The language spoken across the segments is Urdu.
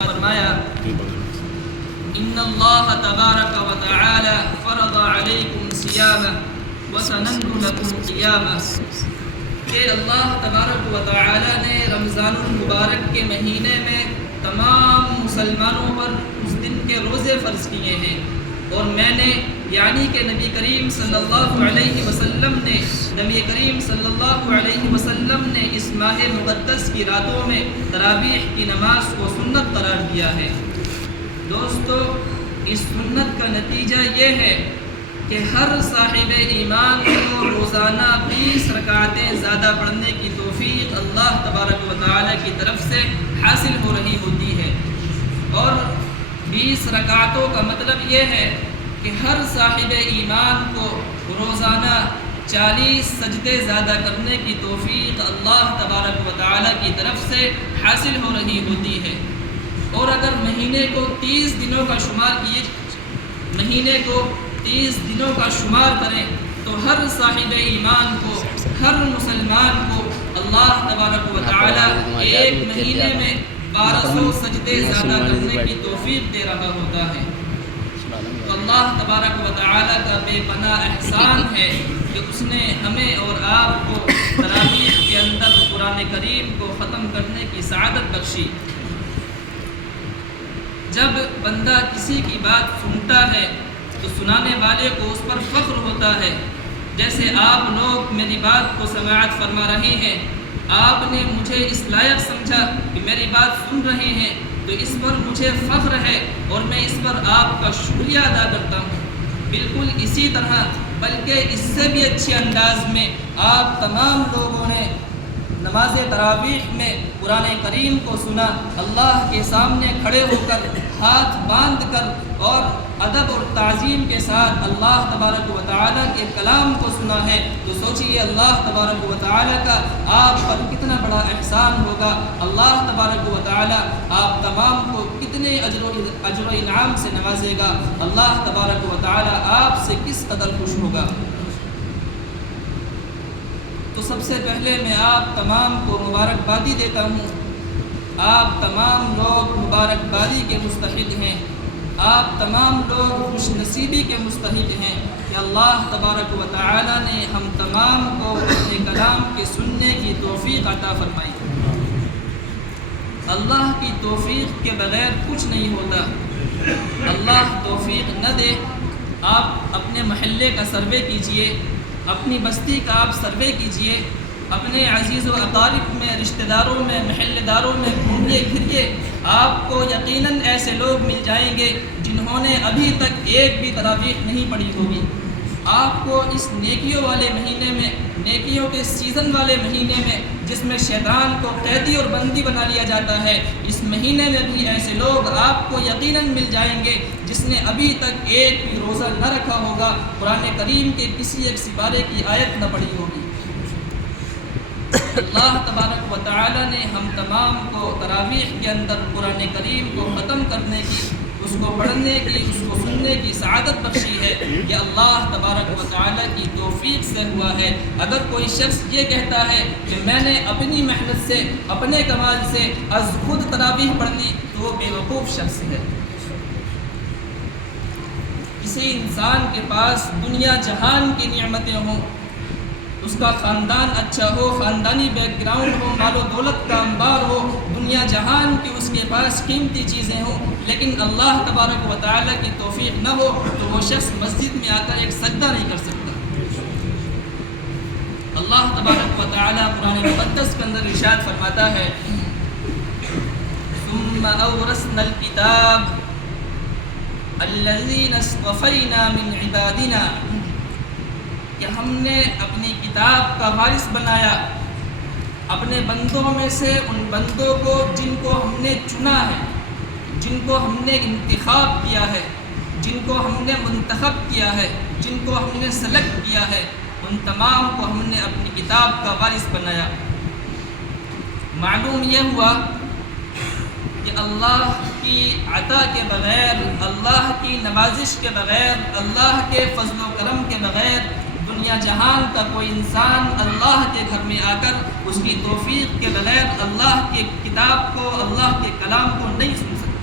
فرمایا ان اللہ تبارک و تعالی فرض علیکم صیامہ وسننت لکم قیامہ کہ اللہ تبارک و تعالی نے رمضان المبارک کے مہینے میں تمام مسلمانوں پر اس دن کے روزے فرض کیے ہیں، اور میں نے یعنی کہ نبی کریم صلی اللہ علیہ وسلم نے اس ماہ مقدس کی راتوں میں تراویح کی نماز کو سنت قرار دیا ہے۔ دوستو، اس سنت کا نتیجہ یہ ہے کہ ہر صاحب ایمان کو روزانہ 20 رکعتیں زیادہ پڑھنے کی توفیق اللہ تبارک و تعالی کی طرف سے حاصل ہو رہی ہوتی ہے، اور 20 رکعتوں کا مطلب یہ ہے کہ ہر صاحب ایمان کو روزانہ 40 سجدے زیادہ کرنے کی توفیق اللہ تبارک و تعالی کی طرف سے حاصل ہو رہی ہوتی ہے۔ اور اگر مہینے کو 30 دنوں کا شمار کریں تو ہر صاحب ایمان کو، ہر مسلمان کو اللہ تبارک و تعالی ایک مہینے میں 1200 سجدے زیادہ کرنے کی توفیق دے رہا ہوتا ہے۔ تو اللہ تبارک و تعالی کا بے پناہ احسان ہے کہ اس نے ہمیں اور آپ کو تراویح کے اندر قرآن کریم کو ختم کرنے کی سعادت بخشی۔ جب بندہ کسی کی بات سنتا ہے تو سنانے والے کو اس پر فخر ہوتا ہے۔ جیسے آپ لوگ میری بات کو سماعت فرما رہے ہیں، آپ نے مجھے اس لائق سمجھا کہ میری بات سن رہے ہیں، تو اس پر مجھے فخر ہے اور میں اس پر آپ کا شکریہ ادا کرتا ہوں۔ بالکل اسی طرح بلکہ اس سے بھی اچھے انداز میں آپ تمام لوگوں نے نماز تراویح میں قرآن کریم کو سنا، اللہ کے سامنے کھڑے ہو کر ہاتھ باندھ کر اور ادب اور تعظیم کے ساتھ اللہ تبارک و تعالیٰ کے کلام کو سنا ہے، تو سوچئے اللہ تبارک و تعالیٰ کا آپ پر کتنا بڑا احسان ہوگا۔ اللہ تبارک و تعالیٰ آپ تمام کو کتنے اجر و انعام سے نوازے گا۔ اللہ تبارک و تعالیٰ آپ سے کس قدر خوش ہوگا۔ تو سب سے پہلے میں آپ تمام کو مبارکبادی دیتا ہوں۔ آپ تمام لوگ مبارکبادی کے مستحق ہیں، آپ تمام لوگ خوش نصیبی کے مستحق ہیں کہ اللہ تبارک و تعالی نے ہم تمام کو اپنے کلام کے سننے کی توفیق عطا فرمائی۔ اللہ کی توفیق کے بغیر کچھ نہیں ہوتا۔ اللہ توفیق نہ دے، آپ اپنے محلے کا سروے کیجئے، اپنی بستی کا آپ سروے کیجئے، اپنے عزیز و اقارب میں، رشتہ داروں میں، محلے داروں میں گھومیے پھریے، آپ کو یقیناً ایسے لوگ مل جائیں گے جنہوں نے ابھی تک ایک بھی تراویح نہیں پڑھی ہوگی۔ آپ کو اس نیکیوں والے مہینے میں، نیکیوں کے سیزن والے مہینے میں، جس میں شیطان کو قیدی اور بندی بنا لیا جاتا ہے، اس مہینے میں بھی ایسے لوگ آپ کو یقیناً مل جائیں گے جس نے ابھی تک ایک بھی روزہ نہ رکھا ہوگا، قرآن کریم کے کسی ایک سپارے کی آیت نہ پڑھی ہوگی۔ اللہ تبارک و تعالی نے ہم تمام کو تراویح کے اندر قرآن کریم کو ختم کرنے کی، اس کو پڑھنے کی، اس کو سننے کی سعادت بخشی ہے۔ یہ اللہ تبارک و تعالی کی توفیق سے ہوا ہے۔ اگر کوئی شخص یہ کہتا ہے کہ میں نے اپنی محنت سے، اپنے کمال سے از خود تراویح پڑھ لی، تو وہ بے وقوف شخص ہے۔ کسی انسان کے پاس دنیا جہان کی نعمتیں ہوں، اس کا خاندان اچھا ہو، خاندانی بیک گراؤنڈ ہو، مال و دولت کا انبار ہو، دنیا جہان کی اس کے پاس قیمتی چیزیں ہوں، لیکن اللہ تبارک و تعالیٰ کی توفیق نہ ہو تو وہ شخص مسجد میں آ کر ایک سجدہ نہیں کر سکتا۔ اللہ تبارک و تعالیٰ قرآن مقدس کے اندر ارشاد فرماتا ہے ثم اورثنا الکتاب الذین اصطفینا من عبادنا، کہ ہم نے اپنی کتاب کا وارث بنایا اپنے بندوں میں سے ان بندوں کو جن کو ہم نے چنا ہے، جن کو ہم نے انتخاب کیا ہے، جن کو ہم نے منتخب کیا ہے، جن کو ہم نے سلیکٹ کیا ہے، ان تمام کو ہم نے اپنی کتاب کا وارث بنایا۔ معلوم یہ ہوا کہ اللہ کی عطا کے بغیر، اللہ کی نوازش کے بغیر، اللہ کے فضل و کرم کے بغیر دنیا جہان کا کوئی انسان اللہ کے گھر میں آ کر اس کی توفیق کے بغیر اللہ کی کتاب کو، اللہ کے کلام کو نہیں سن سکتا۔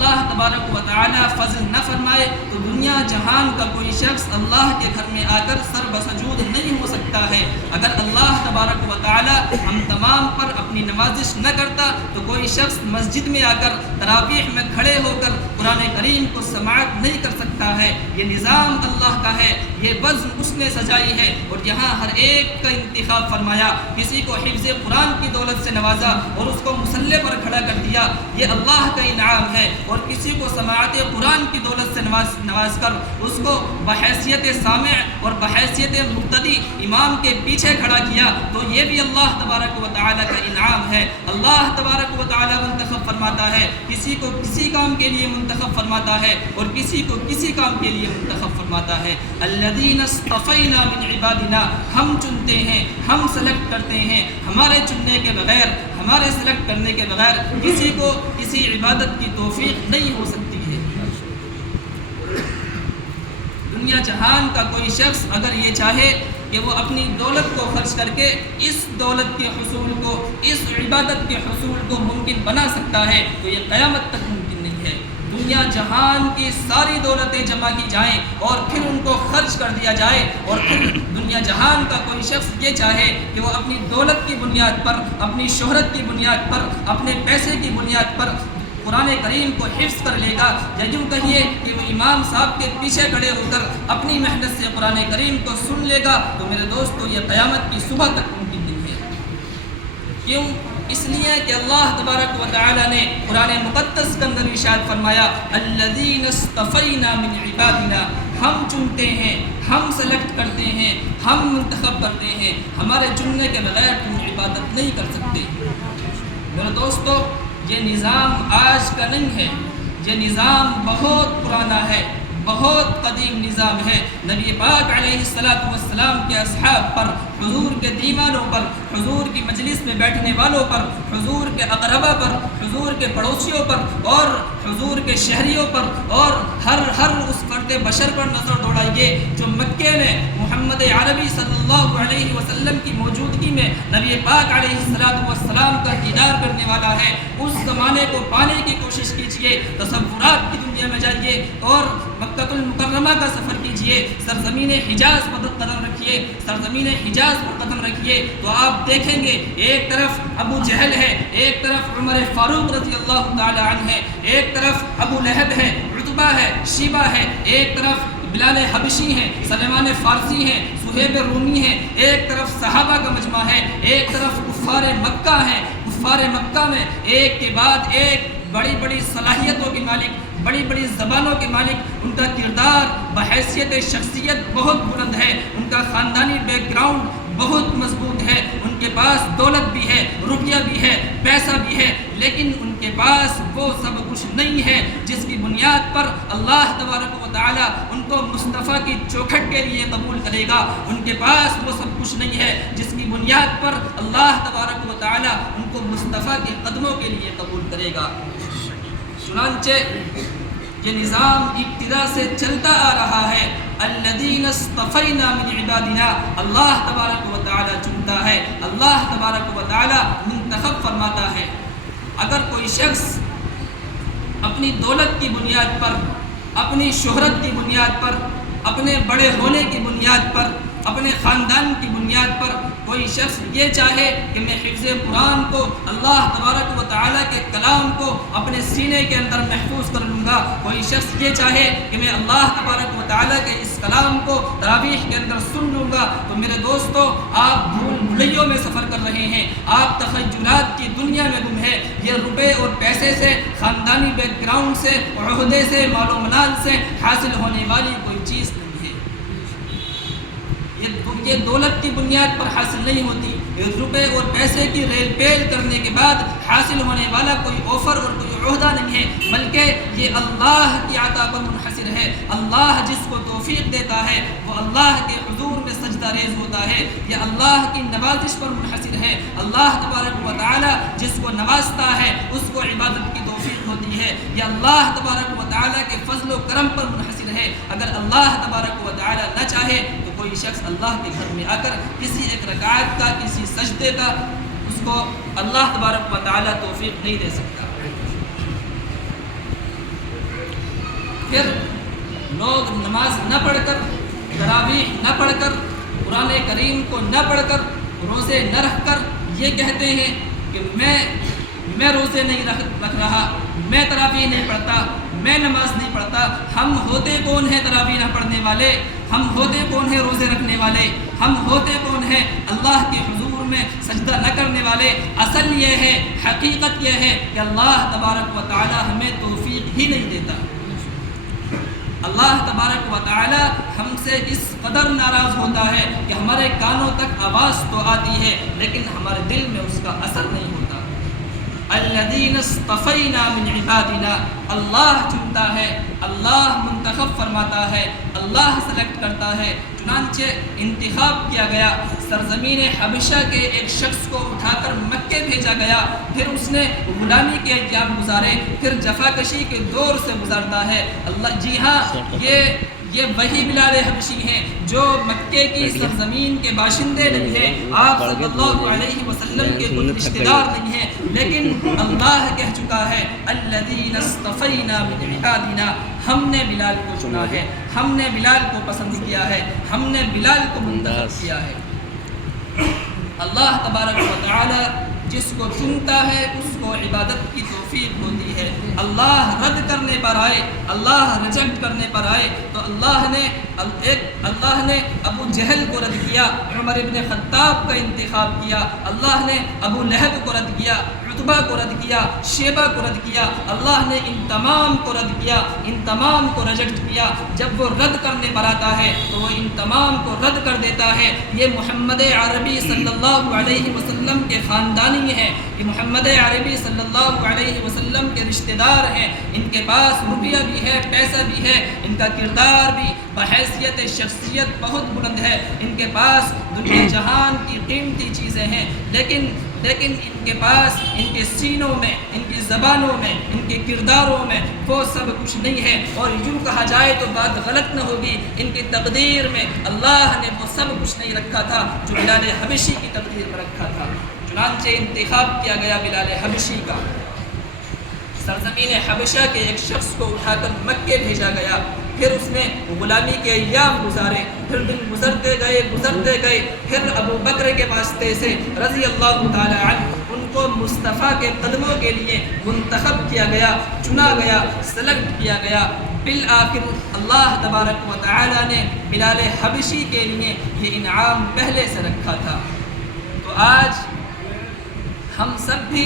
اللہ تبارک و تعالی فضل نہ فرمائے تو دنیا جہان کا کوئی شخص اللہ کے گھر میں آ کر سر بسجود نہیں ہو سکتا ہے۔ اگر اللہ تبارک و تعالی ہم تمام پر اپنی نوازش نہ کرتا تو کوئی شخص مسجد میں آ کر تراویح میں کھڑے ہو کر قرآن کریم کو سماعت نہیں کر سکتا ہے۔ یہ نظام اللہ کا ہے، یہ بزم اس نے سجائی ہے، اور یہاں ہر ایک کا انتخاب فرمایا۔ کسی کو حفظ قرآن کی دولت سے نوازا اور اس کو مصلی پر کھڑا کر دیا، یہ اللہ کا انعام ہے، اور کسی کو سماعت قرآن کی دولت سے نواز کر اس کو بحیثیت سامع اور بحیثیت مقتدی امام کے پیچھے کھڑا کیا تو یہ بھی اللہ تبارک و تعالی کا انعام ہے۔ اللہ تبارک و تعالی منتخب فرماتا ہے، کسی کو کسی کام کے لیے منتخب فرماتا ہے اور کسی کو کسی کام کے لیے منتخب فرماتا ہے۔ الذین اصطفینا من عبادنا، ہم چنتے ہیں، ہم سلیکٹ کرتے ہیں، ہمارے چننے کے بغیر، ہمارے سلیکٹ کرنے کے بغیر کسی کو کسی عبادت کی توفیق نہیں ہو سکتی ہے۔ دنیا جہان کا کوئی شخص اگر یہ چاہے کہ وہ اپنی دولت کو خرچ کر کے اس دولت کے حصول کو، اس عبادت کے حصول کو ممکن بنا سکتا ہے تو یہ قیامت تک ممکن نہیں ہے۔ دنیا جہان کی ساری دولتیں جمع کی جائیں اور پھر ان کو خرچ کر دیا جائے، اور پھر دنیا جہان کا کوئی شخص یہ چاہے کہ وہ اپنی دولت کی بنیاد پر، اپنی شہرت کی بنیاد پر، اپنے پیسے کی بنیاد پر قرآن کریم کو حفظ کر لے گا، یا یوں کہیے کہ وہ امام صاحب کے پیچھے کھڑے ہو کر اپنی محنت سے قرآن کریم کو سن لے گا، تو میرے دوستو یہ قیامت کی صبح تک ممکن نہیں ہے۔ کیوں؟ اس لیے کہ اللہ تبارک و تعالی نے قرآن مقدس کے اندر ارشاد فرمایا الذین اصطفینا من عبادنا، ہم چنتے ہیں، ہم سلیکٹ کرتے ہیں، ہم منتخب کرتے ہیں، ہمارے چننے کے بغیر تم عبادت نہیں کر سکتے۔ میرے دوستو یہ نظام آج کا نہیں ہے، یہ نظام بہت پرانا ہے، بہت قدیم نظام ہے۔ نبی پاک علیہ السلام کے اصحاب پر، حضور کے دیوانوں پر، حضور کی مجلس میں بیٹھنے والوں پر، حضور کے اقربا پر، حضور کے پڑوسیوں پر اور حضور کے شہریوں پر اور ہر اس فرد بشر پر نظر دوڑائیے جو مکے میں محمد عربی صلی اللہ علیہ وسلم کی موجودگی میں نبی پاک علیہ السلام کا دیدار کرنے والا ہے۔ اس زمانے کو پانے کی کوشش کیجئے، تصورات کی دنیا میں جائیے اور مکہ المکرمہ کا سفر کیجئے، سرزمین حجاز پر قدم رکھیے، سرزمین حجاز پر قدم رکھیے تو آپ دیکھیں گے ایک طرف ابو جہل ہے، ایک طرف عمر فاروق رضی اللہ تعالی عنہ ہے، ایک طرف ابو لہب ہے، عتبہ ہے، شیبہ ہے، ایک طرف بلال حبشی ہیں، سلمان فارسی ہیں، صہیب رومی ہیں، ایک طرف صحابہ کا مجمع ہے، ایک طرف کفار مکہ ہیں۔ کفار مکہ میں ایک کے بعد ایک بڑی بڑی صلاحیتوں کے مالک، بڑی بڑی زبانوں کے مالک، ان کا کردار بحیثیت شخصیت بہت بلند ہے، ان کا خاندانی بیک گراؤنڈ بہت مضبوط ہے، ان کے پاس دولت بھی ہے، روپیہ بھی ہے، پیسہ بھی ہے، لیکن ان کے پاس وہ سب کچھ نہیں ہے جس کی بنیاد پر اللہ تبارک و تعالی ان کو مصطفیٰ کی چوکھٹ کے لیے قبول کرے گا۔ ان کے پاس وہ سب کچھ نہیں ہے جس کی بنیاد پر اللہ تبارک و تعالی ان کو مصطفیٰ کے قدموں کے لیے قبول کرے گا۔ چنانچہ یہ نظام ابتدا سے چلتا آ رہا ہے۔ الذین اصطفینا من عبادنا، اللہ تبارک و تعالی چنتا ہے، اللہ تبارک و تعالی منتخب فرماتا ہے۔ اگر کوئی شخص اپنی دولت کی بنیاد پر، اپنی شہرت کی بنیاد پر، اپنے بڑے ہونے کی بنیاد پر، اپنے خاندان کی بنیاد پر کوئی شخص یہ چاہے کہ میں حفظ قرآن کو، اللہ تبارک و تعالیٰ کے کلام کو اپنے سینے کے اندر محفوظ کر لوں گا، کوئی شخص یہ چاہے کہ میں اللہ تبارک و تعالیٰ کے اس کلام کو تراویح کے اندر سن لوں گا، تو میرے دوستو آپ بھول بھلیوں میں سفر کر رہے ہیں، آپ تخیلات کی دنیا میں گم ہے۔ یہ روپے اور پیسے سے، خاندانی بیک گراؤنڈ سے، عہدے سے، مال و منال سے حاصل ہونے والی کوئی چیز نہیں ہے۔ یہ دولت کی بنیاد پر حاصل نہیں ہوتی، یہ روپے اور پیسے کی ریل پیل کرنے کے بعد حاصل ہونے والا کوئی آفر اور کوئی عہدہ نہیں ہے، بلکہ یہ اللہ کی عطا پر منحصر ہے۔ اللہ جس کو توفیق دیتا ہے وہ اللہ کے حضور میں سجدہ ریز ہوتا ہے، یہ اللہ کی نوازش پر منحصر ہے۔ اللہ تبارک و تعالی جس کو نوازتا ہے اس کو عبادت کی توفیق ہوتی ہے، یہ اللہ تبارک و تعالی کے فضل و کرم پر منحصر ہے۔ اگر اللہ تبارک و تعالی نہ چاہے تو کوئی شخص اللہ کے گھر میں آ کر کسی ایک رکعت کا، کسی سجدے کا، اس کو اللہ تبارک و تعالی توفیق نہیں دے سکتا۔ پھر لوگ نماز نہ پڑھ کر، تراویح نہ پڑھ کر، قرآن کریم کو نہ پڑھ کر، روزے نہ رکھ کر یہ کہتے ہیں کہ میں روزے نہیں رکھ رہا، میں تراویح نہیں پڑھتا، میں نماز نہیں پڑھتا۔ ہم ہوتے کون ہیں تراویح نہ پڑھنے والے؟ ہم ہوتے کون ہیں روزے رکھنے والے؟ ہم ہوتے کون ہیں اللہ کے حضور میں سجدہ نہ کرنے والے؟ اصل یہ ہے، حقیقت یہ ہے کہ اللہ تبارک و تعالی ہمیں توفیق ہی نہیں دیتا۔ اللہ تبارک و تعالی ہم سے اس قدر ناراض ہوتا ہے کہ ہمارے کانوں تک آواز تو آتی ہے لیکن ہمارے دل میں اس کا اثر نہیں ہوتا۔ الذین اصطفینا من عبادنا، اللہ چنتا ہے، اللہ منتخب فرماتا ہے، اللہ سلیکٹ کرتا ہے۔ چنانچہ انتخاب کیا گیا، سرزمین حبشہ کے ایک شخص کو اٹھا کر مکے بھیجا گیا، پھر اس نے غلامی کے ایام گزارے، پھر جفاکشی کے دور سے گزرتا ہے۔ اللہ جی ہاں، یہ وہی بلال حبشی ہیں جو مکے کی سرزمین کے باشندے نہیں ہیں، آپ صلی اللہ علیہ وسلم کے کوئی رشتہ دار نہیں ہیں، لیکن اللہ کہہ چکا ہے الذین اصطفینا من عبادنا، ہم نے بلال کو چنا ہے، ہم نے بلال کو پسند کیا ہے، ہم نے بلال کو منتخب کیا ہے۔ اللہ تبارک و تعالی جس کو چنتا ہے اس کو عبادت کی توفیق ہوتی ہے۔ اللہ رد کرنے پر آئے، اللہ ریجیکٹ کرنے پر آئے تو اللہ نے ابو جہل کو رد کیا، عمر ابن خطاب کا انتخاب کیا، اللہ نے ابو لہب کو رد کیا، عتبہ کو رد کیا، شیبہ کو رد کیا، اللہ نے ان تمام کو رد کیا، ان تمام کو ریجیکٹ کیا۔ جب وہ رد کرنے پر آتا ہے تو وہ ان تمام کو رد کر دیتا ہے۔ یہ محمد عربی صلی اللہ علیہ وسلم کے خاندانی ہیں، یہ محمد عربی صلی اللہ علیہ وسلم کے رشتہ دار ہیں، ان کے پاس روپیہ بھی ہے، پیسہ بھی ہے، ان کا کردار بھی بحیثیت شخصیت بہت بلند ہے، ان کے پاس دنیا جہان کی قیمتی چیزیں ہیں، لیکن ان کے پاس، ان کے سینوں میں، ان کی زبانوں میں، ان کے کرداروں میں وہ سب کچھ نہیں ہے۔ اور یوں کہا جائے تو بات غلط نہ ہوگی، ان کی تقدیر میں اللہ نے وہ سب کچھ نہیں رکھا تھا جو بلال حبشی کی تقدیر میں رکھا تھا۔ چنانچہ انتخاب کیا گیا بلال حبشی کا، سرزمین حبشہ کے ایک شخص کو اٹھا کر مکے بھیجا گیا، پھر اس نے غلامی کے ایام گزارے، پھر دن گزرتے گئے، پھر ابو بکر کے واسطے سے رضی اللہ تعالی عنہ ان کو مصطفیٰ کے قدموں کے لیے منتخب کیا گیا، چنا گیا، سلیکٹ کیا گیا۔ بالآخر اللہ تبارک و تعالی نے بلال حبشی کے لیے یہ انعام پہلے سے رکھا تھا۔ تو آج ہم سب بھی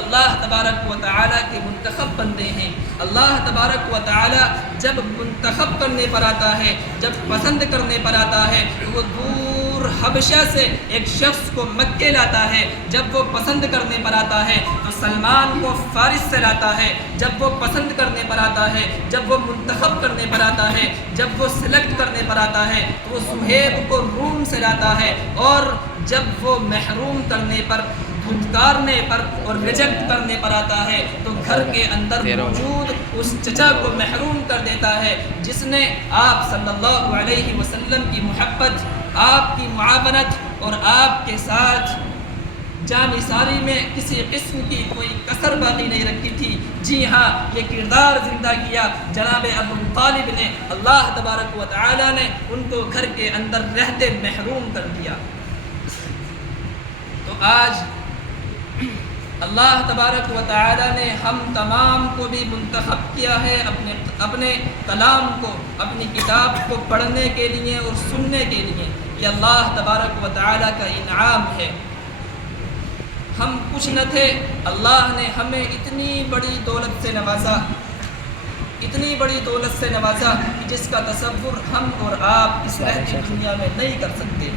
اللہ تبارک و تعالی کے منتخب بندے ہیں۔ اللہ تبارک و تعالی جب منتخب کرنے پر آتا ہے، جب پسند کرنے پر آتا ہے تو وہ دور حبشہ سے ایک شخص کو مکے لاتا ہے۔ جب وہ پسند کرنے پر آتا ہے تو سلمان کو فارس سے لاتا ہے۔ جب وہ پسند کرنے پر آتا ہے، جب وہ منتخب کرنے پر آتا ہے، جب وہ سلیکٹ کرنے پر آتا ہے تو وہ صہیب کو روم سے لاتا ہے۔ اور جب وہ محروم کرنے پر، دھتکارنے پر اور ریجیکٹ کرنے پر آتا ہے تو گھر کے اندر موجود اس چچا کو محروم کر دیتا ہے جس نے آپ صلی اللہ علیہ وسلم کی محبت، آپ کی معاونت اور آپ کے ساتھ جانثاری میں کسی قسم کی کوئی کسر باقی نہیں رکھی تھی۔ جی ہاں، یہ کردار زندہ کیا جناب ابو طالب نے۔ اللہ تبارک و تعالی نے ان کو گھر کے اندر رہتے محروم کر دیا۔ تو آج اللہ تبارک و تعالی نے ہم تمام کو بھی منتخب کیا ہے اپنے کلام کو، اپنی کتاب کو پڑھنے کے لیے اور سننے کے لیے۔ یہ اللہ تبارک و تعالی کا انعام ہے۔ ہم کچھ نہ تھے، اللہ نے ہمیں اتنی بڑی دولت سے نوازا، اتنی بڑی دولت سے نوازا کہ جس کا تصور ہم اور آپ اس رہتی دنیا میں نہیں کر سکتے۔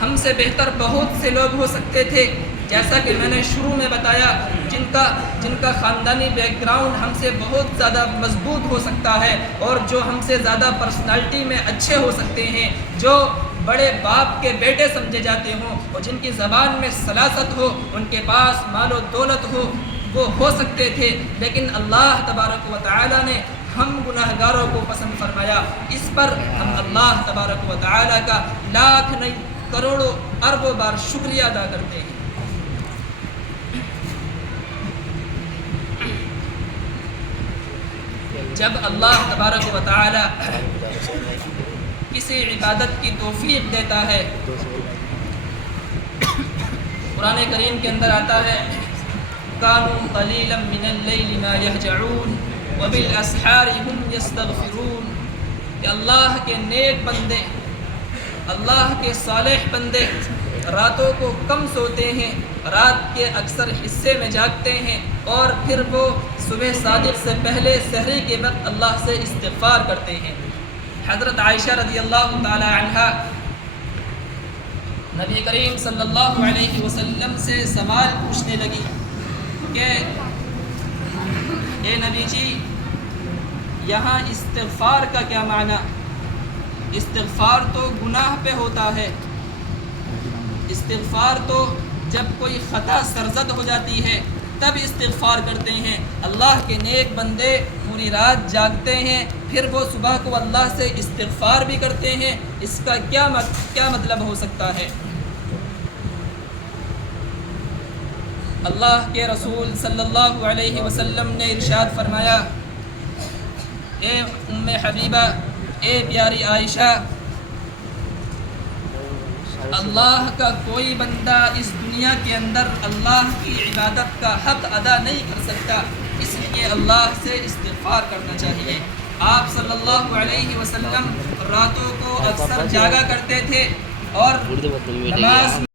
ہم سے بہتر بہت سے لوگ ہو سکتے تھے، جیسا کہ میں نے شروع میں بتایا، جن کا خاندانی بیک گراؤنڈ ہم سے بہت زیادہ مضبوط ہو سکتا ہے اور جو ہم سے زیادہ پرسنالٹی میں اچھے ہو سکتے ہیں، جو بڑے باپ کے بیٹے سمجھے جاتے ہوں اور جن کی زبان میں سلاست ہو، ان کے پاس مال و دولت ہو، وہ ہو سکتے تھے، لیکن اللہ تبارک و تعالی نے ہم گناہگاروں کو پسند فرمایا۔ اس پر ہم اللہ تبارک و تعالی کا لاکھ نہیں کروڑوں اربوں بار شکریہ ادا کرتے ہیں۔ جب اللہ تبارک و تعالی کسی عبادت کی توفیق دیتا ہے، قرآن کریم کے اندر آتا ہے کانوا قلیلا من اللیل ما یہجعون وبالاسحار هم یستغفرون، کہ اللہ کے نیک بندے، اللہ کے صالح بندے راتوں کو کم سوتے ہیں، رات کے اکثر حصے میں جاگتے ہیں، اور پھر وہ صبح صادق سے پہلے سحری کے وقت اللہ سے استغفار کرتے ہیں۔ حضرت عائشہ رضی اللہ تعالی عنہا نبی کریم صلی اللہ علیہ وسلم سے سوال پوچھنے لگی کہ اے نبی جی، یہاں استغفار کا کیا معنی؟ استغفار تو گناہ پہ ہوتا ہے، استغفار تو جب کوئی خطا سرزد ہو جاتی ہے تب استغفار کرتے ہیں۔ اللہ کے نیک بندے پوری رات جاگتے ہیں، پھر وہ صبح کو اللہ سے استغفار بھی کرتے ہیں، اس کا کیا مطلب ہو سکتا ہے؟ اللہ کے رسول صلی اللہ علیہ وسلم نے ارشاد فرمایا، اے ام حبیبہ، اے پیاری عائشہ، اللہ کا کوئی بندہ اس دنیا کے اندر اللہ کی عبادت کا حق ادا نہیں کر سکتا، اس لیے اللہ سے استغفار کرنا چاہیے۔ آپ صلی اللہ علیہ وسلم راتوں کو اکثر جاگا کرتے تھے اور نماز